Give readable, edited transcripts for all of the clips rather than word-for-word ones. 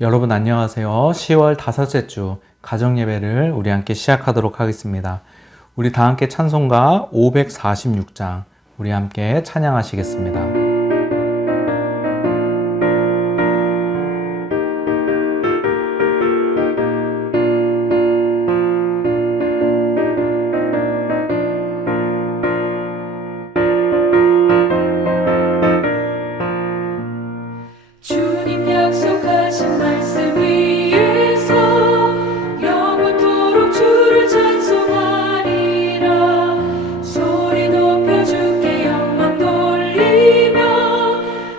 여러분 안녕하세요. 10월 다섯째 주 가정예배를 우리 함께 시작하도록 하겠습니다. 우리 다 함께 찬송가 546장 우리 함께 찬양하시겠습니다. 주님 약속하신 말씀 위에서 영원토록 주를 찬송하리라. 소리 높여 주께 영광 돌리며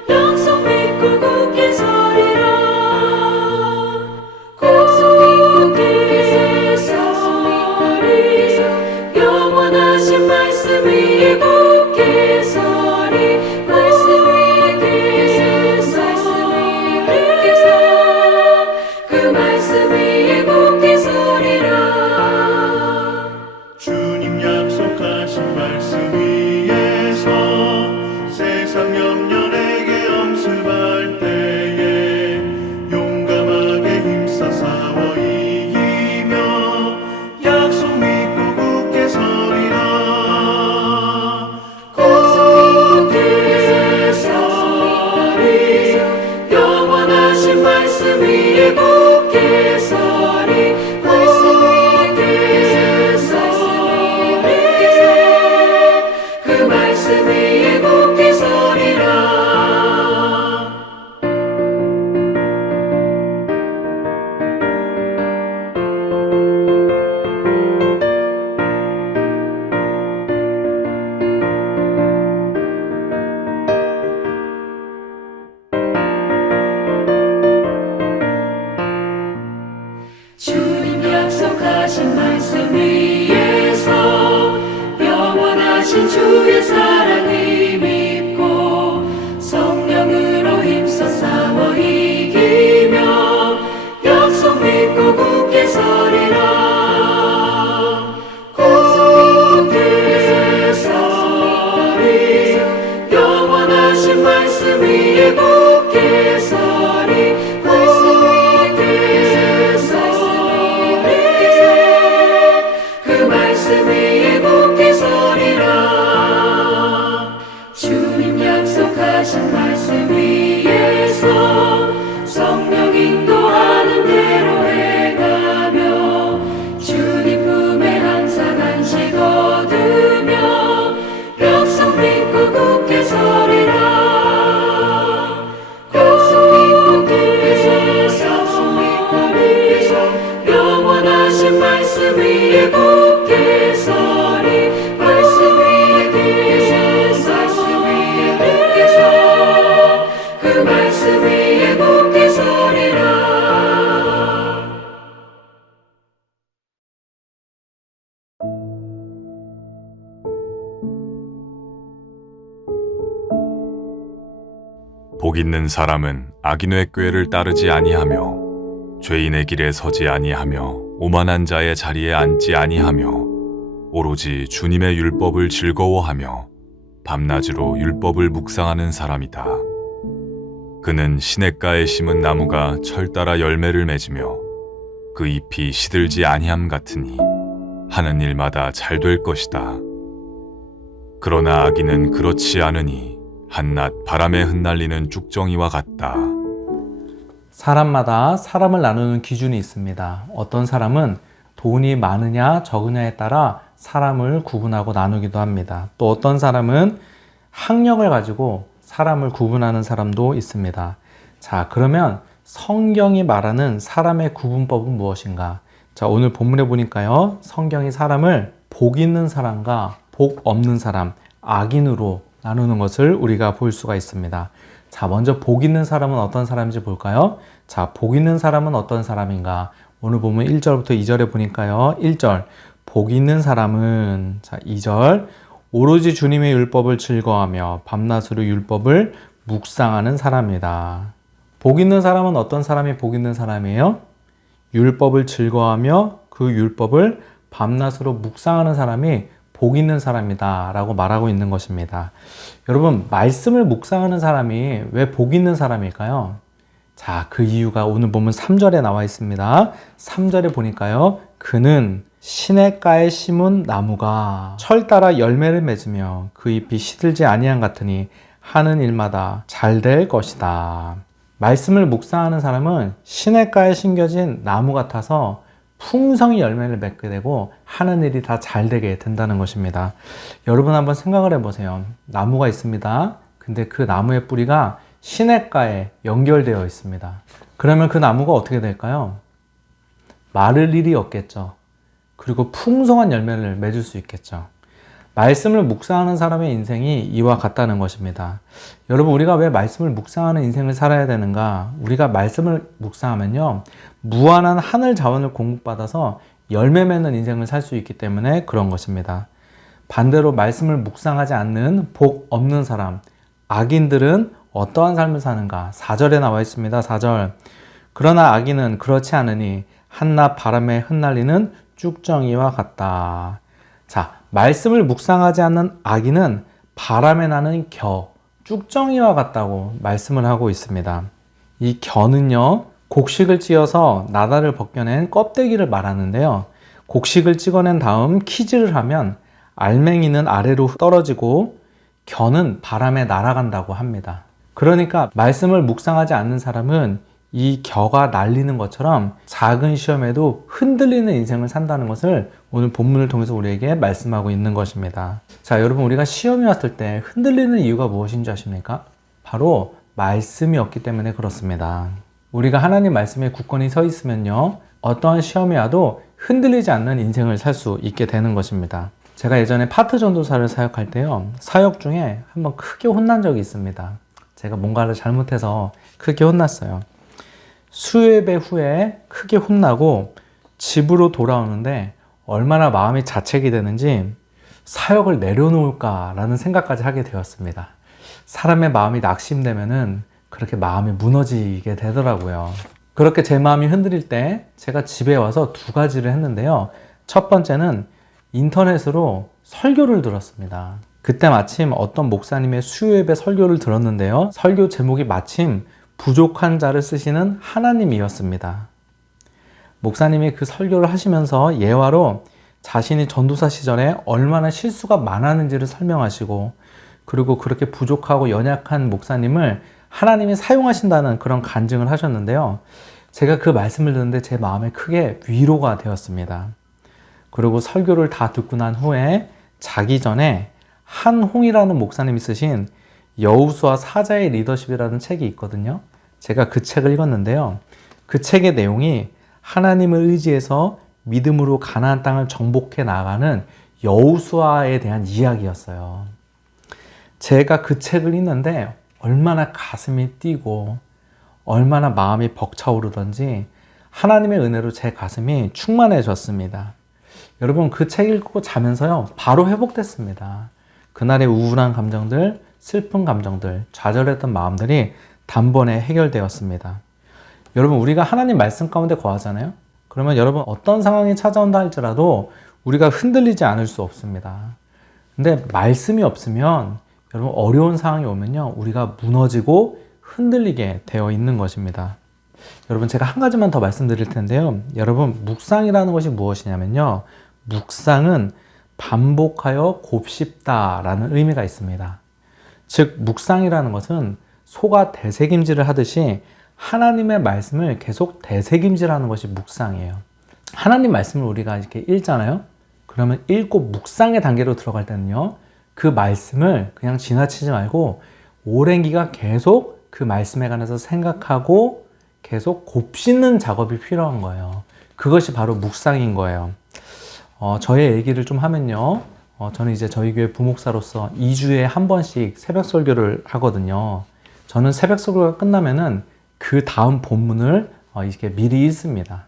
약속 믿고 굳게 서리라. 굳게 서리 영원하신 말씀 위에 굳게 서리. 주님 약속하신 말씀 위에서 세상 염려 내게 엄습할 때에 용감하게 힘써 싸워 이기며 약속 믿고 굳게 서리라. 굳게 서리 영원하신 말씀 위에 굳게 서리. 말씀 위에 굳게 서리라. 주님 약속하신 말씀 위에서 영원하신 주의 사랑을 믿고 성령으로 힘써 싸워 이기며 약속 믿고 굳게 서리라. 굳게 서리 영원하신 말씀 위에 굳게 서리. 말씀 위에 굳게 서리라. 주님 약속하신 말씀 위에서 성령 인도하는 대로 해가며 주님 품에 항상 안식 얻으며 약속 믿고 굳게 서리라. 약속 믿고 굳게 서리 영원하신 말씀 위에 굳게 서리. 말씀 위에 굳게 서 그 말씀 위에 굳게 서리라. 복 있는 사람은 악인의 꾀를 따르지 아니하며 죄인의 길에 서지 아니하며 오만한 자의 자리에 앉지 아니하며 오로지 주님의 율법을 즐거워하며 밤낮으로 율법을 묵상하는 사람이다. 그는 시냇가에 심은 나무가 철 따라 열매를 맺으며 그 잎이 시들지 아니함 같으니 하는 일마다 잘 될 것이다. 그러나 악인은 그렇지 않으니 한낱 바람에 흩날리는 쭉정이와 같다. 사람마다 사람을 나누는 기준이 있습니다. 어떤 사람은 돈이 많으냐 적으냐에 따라 사람을 구분하고 나누기도 합니다. 또 어떤 사람은 학력을 가지고 사람을 구분하는 사람도 있습니다. 자, 그러면 성경이 말하는 사람의 구분법은 무엇인가? 자, 오늘 본문에 보니까요. 성경이 사람을 복 있는 사람과 복 없는 사람, 악인으로 나누는 것을 우리가 볼 수가 있습니다. 자, 먼저 복 있는 사람은 어떤 사람인지 볼까요? 자, 복 있는 사람은 어떤 사람인가? 오늘 보면 1절부터 2절에 보니까요. 1절, 복 있는 사람은, 자, 2절, 오로지 주님의 율법을 즐거워하며 밤낮으로 율법을 묵상하는 사람이다. 복 있는 사람은 어떤 사람이 복 있는 사람이에요? 율법을 즐거워하며 그 율법을 밤낮으로 묵상하는 사람이 복 있는 사람이다 라고 말하고 있는 것입니다. 여러분, 말씀을 묵상하는 사람이 왜 복 있는 사람일까요? 자, 그 이유가 오늘 보면 3절에 나와 있습니다. 3절에 보니까요. 그는 시냇가에 심은 나무가 철 따라 열매를 맺으며 그 잎이 시들지 아니한 같으니 하는 일마다 잘 될 것이다. 말씀을 묵상하는 사람은 시냇가에 심겨진 나무 같아서 풍성히 열매를 맺게 되고 하는 일이 다 잘 되게 된다는 것입니다. 여러분 한번 생각을 해보세요. 나무가 있습니다. 근데 그 나무의 뿌리가 시냇가에 연결되어 있습니다. 그러면 그 나무가 어떻게 될까요? 마를 일이 없겠죠. 그리고 풍성한 열매를 맺을 수 있겠죠. 말씀을 묵상하는 사람의 인생이 이와 같다는 것입니다. 여러분, 우리가 왜 말씀을 묵상하는 인생을 살아야 되는가? 우리가 말씀을 묵상하면요, 무한한 하늘 자원을 공급받아서 열매 맺는 인생을 살 수 있기 때문에 그런 것입니다. 반대로 말씀을 묵상하지 않는 복 없는 사람, 악인들은 어떠한 삶을 사는가? 4절에 나와 있습니다. 4절. 그러나 악인은 그렇지 않으니 한낮 바람에 흩날리는 쭉정이와 같다. 자, 말씀을 묵상하지 않는 악인은 바람에 나는 겨, 쭉정이와 같다고 말씀을 하고 있습니다. 이 겨는요, 곡식을 찧어서 나다를 벗겨낸 껍데기를 말하는데요. 곡식을 찍어낸 다음 키질을 하면 알맹이는 아래로 떨어지고 겨는 바람에 날아간다고 합니다. 그러니까 말씀을 묵상하지 않는 사람은 이 겨가 날리는 것처럼 작은 시험에도 흔들리는 인생을 산다는 것을 오늘 본문을 통해서 우리에게 말씀하고 있는 것입니다. 자, 여러분, 우리가 시험이 왔을 때 흔들리는 이유가 무엇인지 아십니까? 바로 말씀이 없기 때문에 그렇습니다. 우리가 하나님 말씀에 굳건히 서 있으면요, 어떠한 시험이 와도 흔들리지 않는 인생을 살 수 있게 되는 것입니다. 제가 예전에 파트 전도사를 사역할 때요, 사역 중에 한번 크게 혼난 적이 있습니다. 제가 뭔가를 잘못해서 크게 혼났어요. 수예배 후에 크게 혼나고 집으로 돌아오는데 얼마나 마음이 자책이 되는지 사역을 내려놓을까라는 생각까지 하게 되었습니다. 사람의 마음이 낙심되면은 그렇게 마음이 무너지게 되더라고요. 그렇게 제 마음이 흔들릴 때 제가 집에 와서 두 가지를 했는데요. 첫 번째는 인터넷으로 설교를 들었습니다. 그때 마침 어떤 목사님의 수요예배 설교를 들었는데요. 설교 제목이 마침 부족한 자를 쓰시는 하나님이었습니다. 목사님이 그 설교를 하시면서 예화로 자신이 전도사 시절에 얼마나 실수가 많았는지를 설명하시고, 그리고 그렇게 부족하고 연약한 목사님을 하나님이 사용하신다는 그런 간증을 하셨는데요. 제가 그 말씀을 듣는데 제 마음에 크게 위로가 되었습니다. 그리고 설교를 다 듣고 난 후에 자기 전에 한홍이라는 목사님이 쓰신 여호수아 사자의 리더십이라는 책이 있거든요. 제가 그 책을 읽었는데요. 그 책의 내용이 하나님을 의지해서 믿음으로 가나안 땅을 정복해 나가는 여호수아에 대한 이야기였어요. 제가 그 책을 읽는데 얼마나 가슴이 뛰고 얼마나 마음이 벅차오르던지 하나님의 은혜로 제 가슴이 충만해졌습니다. 여러분, 그 책 읽고 자면서요, 바로 회복됐습니다. 그날의 우울한 감정들, 슬픈 감정들, 좌절했던 마음들이 단번에 해결되었습니다. 여러분, 우리가 하나님 말씀 가운데 거하잖아요? 그러면 여러분, 어떤 상황이 찾아온다 할지라도 우리가 흔들리지 않을 수 없습니다. 근데 말씀이 없으면 여러분, 어려운 상황이 오면요, 우리가 무너지고 흔들리게 되어 있는 것입니다. 여러분, 제가 한 가지만 더 말씀드릴 텐데요. 여러분, 묵상이라는 것이 무엇이냐면요, 묵상은 반복하여 곱씹다라는 의미가 있습니다. 즉, 묵상이라는 것은 소가 되새김질을 하듯이 하나님의 말씀을 계속 되새김질하는 것이 묵상이에요. 하나님 말씀을 우리가 이렇게 읽잖아요. 그러면 읽고 묵상의 단계로 들어갈 때는요, 그 말씀을 그냥 지나치지 말고 오랜 기간 계속 그 말씀에 관해서 생각하고 계속 곱씹는 작업이 필요한 거예요. 그것이 바로 묵상인 거예요. 저의 얘기를 좀 하면요, 저는 이제 저희 교회 부목사로서 2주에 한 번씩 새벽 설교를 하거든요. 저는 새벽 설교가 끝나면은 그 다음 본문을 이렇게 미리 읽습니다.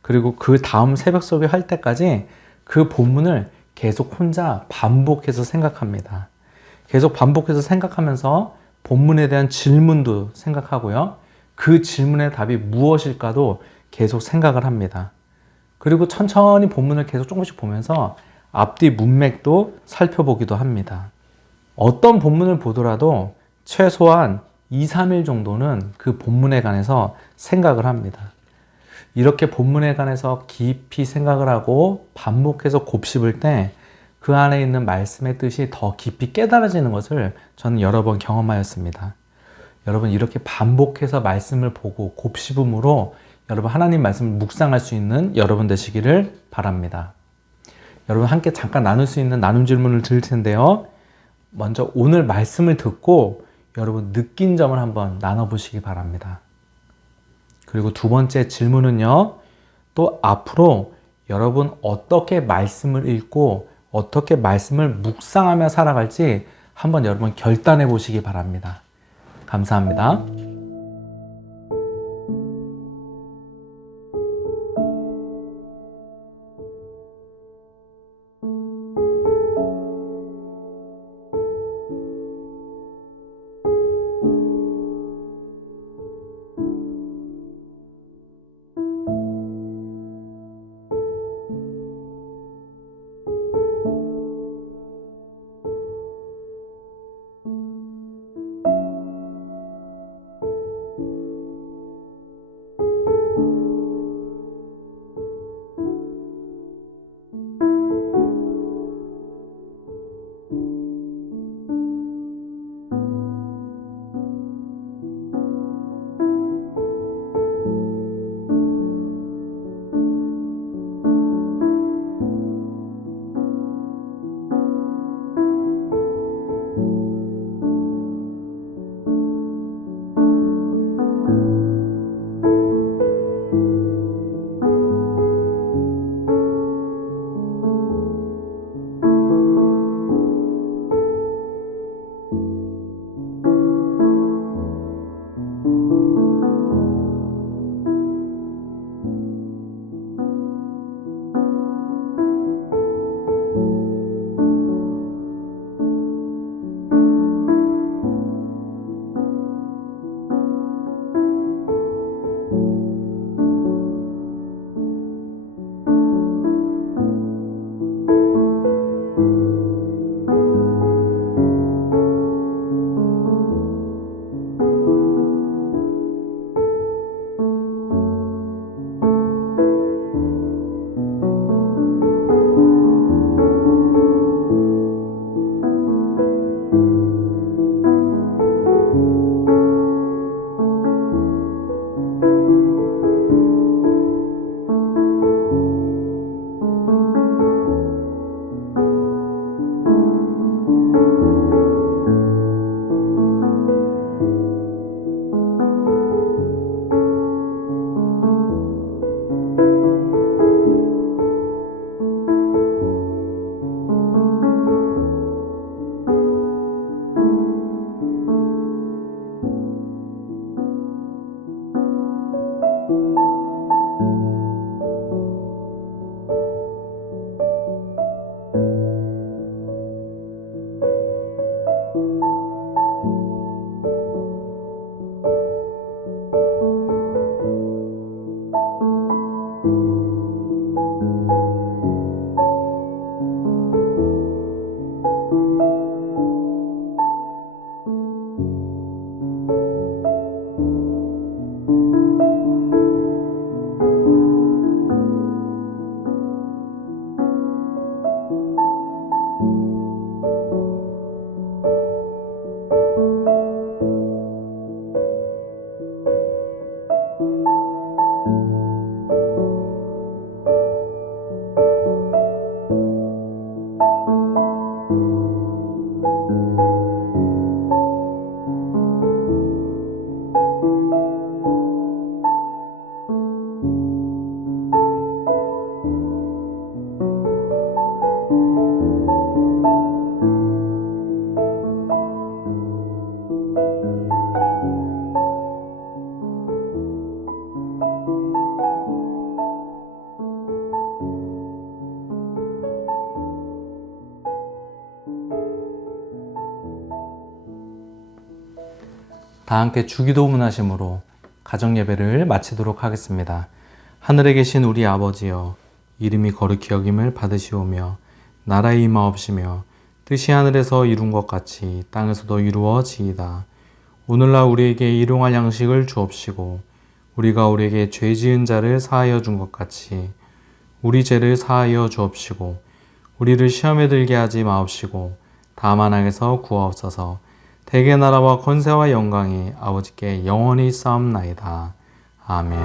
그리고 그 다음 새벽 설교 할 때까지 그 본문을 계속 혼자 반복해서 생각합니다. 계속 반복해서 생각하면서 본문에 대한 질문도 생각하고요. 그 질문의 답이 무엇일까도 계속 생각을 합니다. 그리고 천천히 본문을 계속 조금씩 보면서 앞뒤 문맥도 살펴보기도 합니다. 어떤 본문을 보더라도 최소한 2, 3일 정도는 그 본문에 관해서 생각을 합니다. 이렇게 본문에 관해서 깊이 생각을 하고 반복해서 곱씹을 때 그 안에 있는 말씀의 뜻이 더 깊이 깨달아지는 것을 저는 여러 번 경험하였습니다. 여러분, 이렇게 반복해서 말씀을 보고 곱씹음으로 여러분 하나님 말씀을 묵상할 수 있는 여러분 되시기를 바랍니다. 여러분 함께 잠깐 나눌 수 있는 나눔 질문을 드릴 텐데요. 먼저 오늘 말씀을 듣고 여러분 느낀 점을 한번 나눠보시기 바랍니다. 그리고 두 번째 질문은요. 또 앞으로 여러분 어떻게 말씀을 읽고 어떻게 말씀을 묵상하며 살아갈지 한번 여러분 결단해 보시기 바랍니다. 감사합니다. 다 함께 주기도문 하심으로 가정예배를 마치도록 하겠습니다. 하늘에 계신 우리 아버지여, 이름이 거룩히 여김을 받으시오며 나라의 임하옵시며 뜻이 하늘에서 이룬 것 같이 땅에서도 이루어지이다. 오늘날 우리에게 일용할 양식을 주옵시고 우리가 우리에게 죄 지은 자를 사하여 준 것 같이 우리 죄를 사하여 주옵시고 우리를 시험에 들게 하지 마옵시고 다만 악에서 구하옵소서. 대개 나라와 권세와 영광이 아버지께 영원히 쌓옵나이다. 아멘.